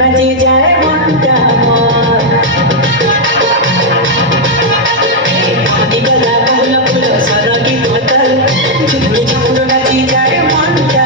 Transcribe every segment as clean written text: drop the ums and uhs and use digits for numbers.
নাচে যায় মনটা আমার গলা ফুল ফুল সরগি তোতাল ঝুমুর ঝুমুর নাচে যায় মনটা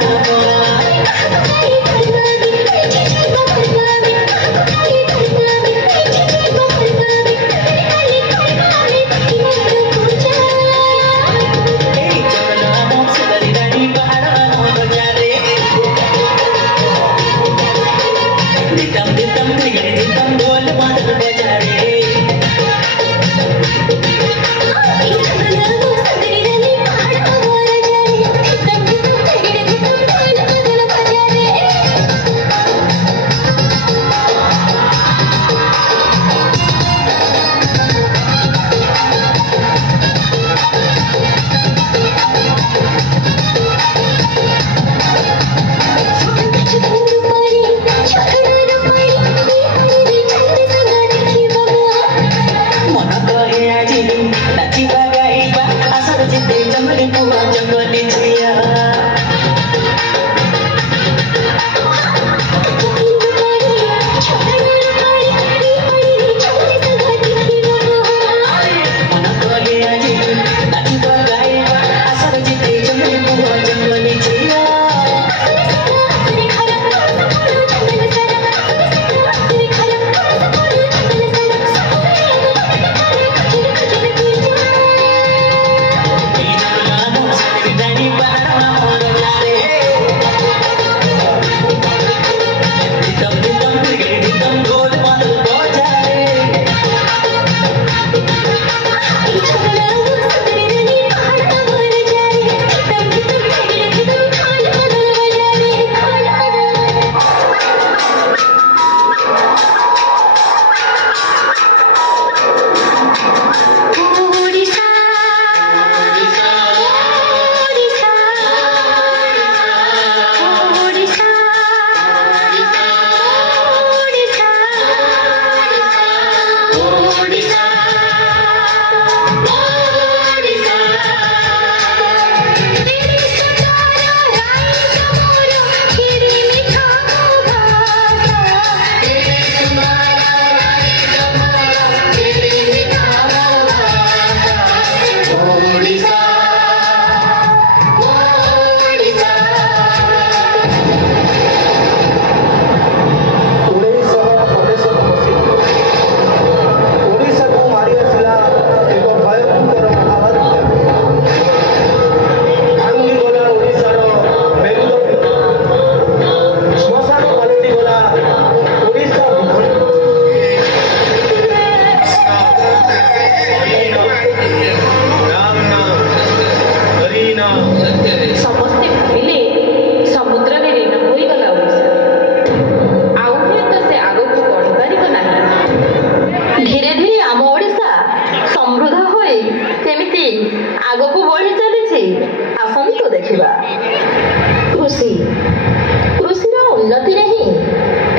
ଆଗକୁ ବଢି ଚାଲିଛି। ଆସନ୍ତୁ ଦେଖିବା। କୃଷିର ଉନ୍ନତିରେ ହିଁ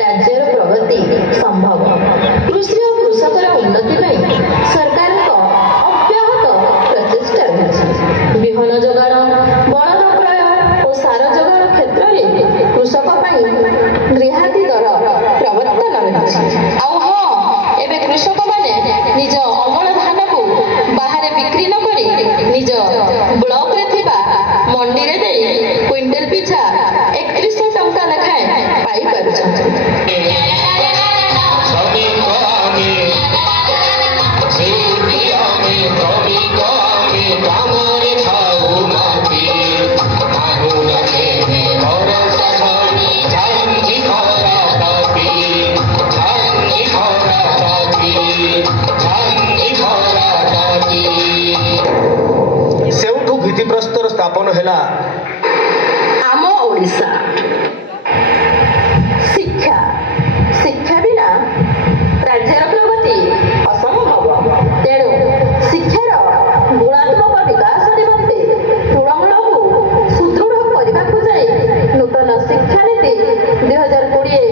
ରାଜ୍ୟର ପ୍ରଗତି ସମ୍ଭବ। କୃଷି ଓ କୃଷକର ଉନ୍ନତି ପାଇଁ ସରକାରଙ୍କ ଅବ୍ୟାହତ ପ୍ରଚେଷ୍ଟା ରହିଛି। ବିହନ ଯୋଗାଣ, ବଳଦ କ୍ରୟ ଓ ସାର ଯୋଗାଣ କ୍ଷେତ୍ରରେ କୃଷକ ପାଇଁ ରିହାତି ଦର ପ୍ରବର୍ତ୍ତନ ରହିଛି। ଆଉ ହଁ, ଏବେ କୃଷକମାନେ ନିଜ ଅମଳ ଧାନକୁ ବାହାରେ ବିକ୍ରି ନ କରି ନିଜ ବ୍ଲକରେ ଥିବା ମଣ୍ଡିରେ ଦେଇ କ୍ୱିଣ୍ଟାଲ ପିଛା 3100 ଟଙ୍କା ଲେଖାଏଁ ପାଇପାରୁଛନ୍ତି। ସେଉଠୁ ଭିତ୍ତିପ୍ରସ୍ତର ସ୍ଥାପନ ହେଲା ଆମ ଓଡ଼ିଶା। ଶିକ୍ଷା ବିନା ରାଜ୍ୟର ପ୍ରଗତି ଅସମ୍ଭବ। ତେଣୁ ଶିକ୍ଷାର ଗୁଣାତ୍ମକ ବିକାଶ ନିମନ୍ତେ ତୃଣମୂଳକୁ ସୁଦୃଢ଼ କରିବାକୁ ଯାଇ ନୂତନ ଶିକ୍ଷାନୀତି 2020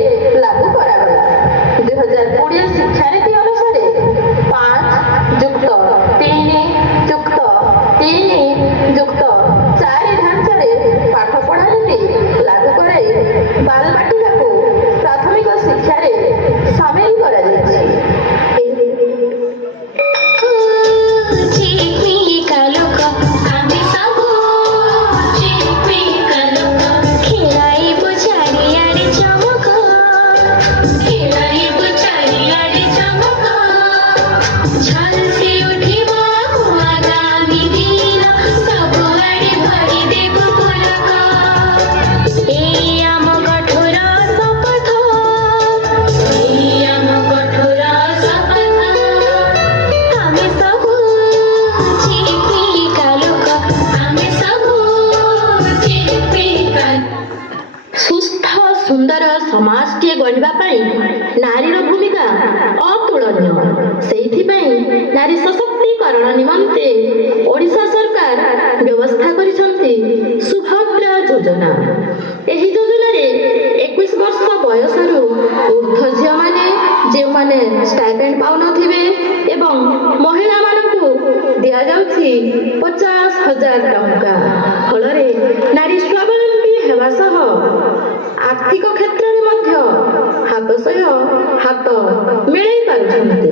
ଲାଗୁ କରାଗଲା। 2020 ଶିକ୍ଷାନୀତି ଅନୁସାରେ 5+3+3+4 ଢାଞ୍ଚାରେ ନାରୀର ଭୂମିକା ଅତୁଳନୀୟ। ସେଇଥିପାଇଁ ନାରୀ ସଶକ୍ତିକରଣ ନିମନ୍ତେ ଓଡ଼ିଶା ସରକାର ବ୍ୟବସ୍ଥା କରିଛନ୍ତି ସୁଭଦ୍ରା ଯୋଜନା। ଏହି ଯୋଜନାରେ 21 ବର୍ଷ ବୟସରୁ ଉର୍ଦ୍ଧ୍ୱ ଝିଅମାନେ ଯେଉଁମାନେ ଷ୍ଟାଇପେଣ୍ଡ ପାଉନଥିବେ ଏବଂ ମହିଳାମାନଙ୍କୁ ଦିଆଯାଉଛି 50,000 ଟଙ୍କା। ଫଳରେ ନାରୀ ସ୍ୱାବଲମ୍ବୀ ହେବା ସହ ଆର୍ଥିକ କ୍ଷେତ୍ରରେ ମଧ୍ୟ ହାତ ସହ ହାତ ମିଳେଇ ପାରୁଛନ୍ତି।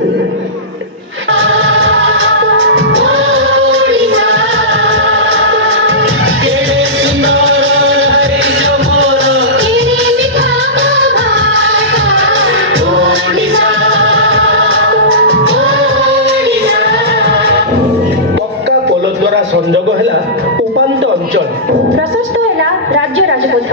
ପକ୍କା ପୋଲ ଦ୍ୱାରା ସଂଯୋଗ ହେଲା ଉପାନ୍ତ ଅଞ୍ଚଳ। ପ୍ରଶସ୍ତ ହେଲା ରାଜ୍ୟ ରାଜପଥ।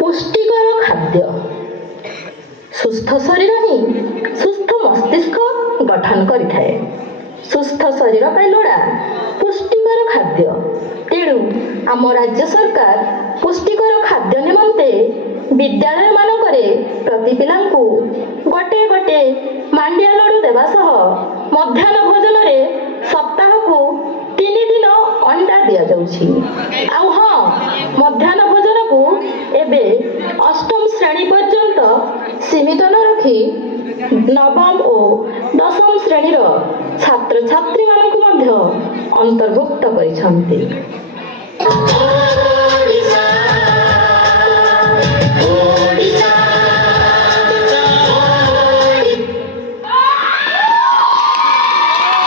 ପୁଷ୍ଟିକର ଖାଦ୍ୟ। ସୁସ୍ଥ ଶରୀର ହିଁ ସୁସ୍ଥ ମସ୍ତିଷ୍କ ଗଠନ କରିଥାଏ। ସୁସ୍ଥ ଶରୀର ପାଇଁ ଲୋଡ଼ା ପୁଷ୍ଟିକର ଖାଦ୍ୟ। ତେଣୁ ଆମ ରାଜ୍ୟ ସରକାର ପୁଷ୍ଟିକର ଖାଦ୍ୟ ନିମନ୍ତେ ବିଦ୍ୟାଳୟମାନଙ୍କରେ ପ୍ରତି ପିଲାଙ୍କୁ ଗୋଟେ ଗୋଟେ ମାଣ୍ଡିଆ ଲଡ଼ୁ ଦେବା ସହ ମଧ୍ୟାହ୍ନ ଭୋଜନରେ ସପ୍ତାହକୁ 3 ଦିନ ଅଣ୍ଡା ଦିଆଯାଉଛି। ଆଉ ହଁ, ମଧ୍ୟାହ୍ନ ଭୋଜନକୁ ଏବେ 8ମ ଶ୍ରେଣୀ ପର୍ଯ୍ୟନ୍ତ ସୀମିତ ନ ରଖି 9ମ ଓ 10ମ ଶ୍ରେଣୀର ଛାତ୍ରଛାତ୍ରୀମାନଙ୍କୁ ମଧ୍ୟ ଅନ୍ତର୍ଭୁକ୍ତ କରିଛନ୍ତି।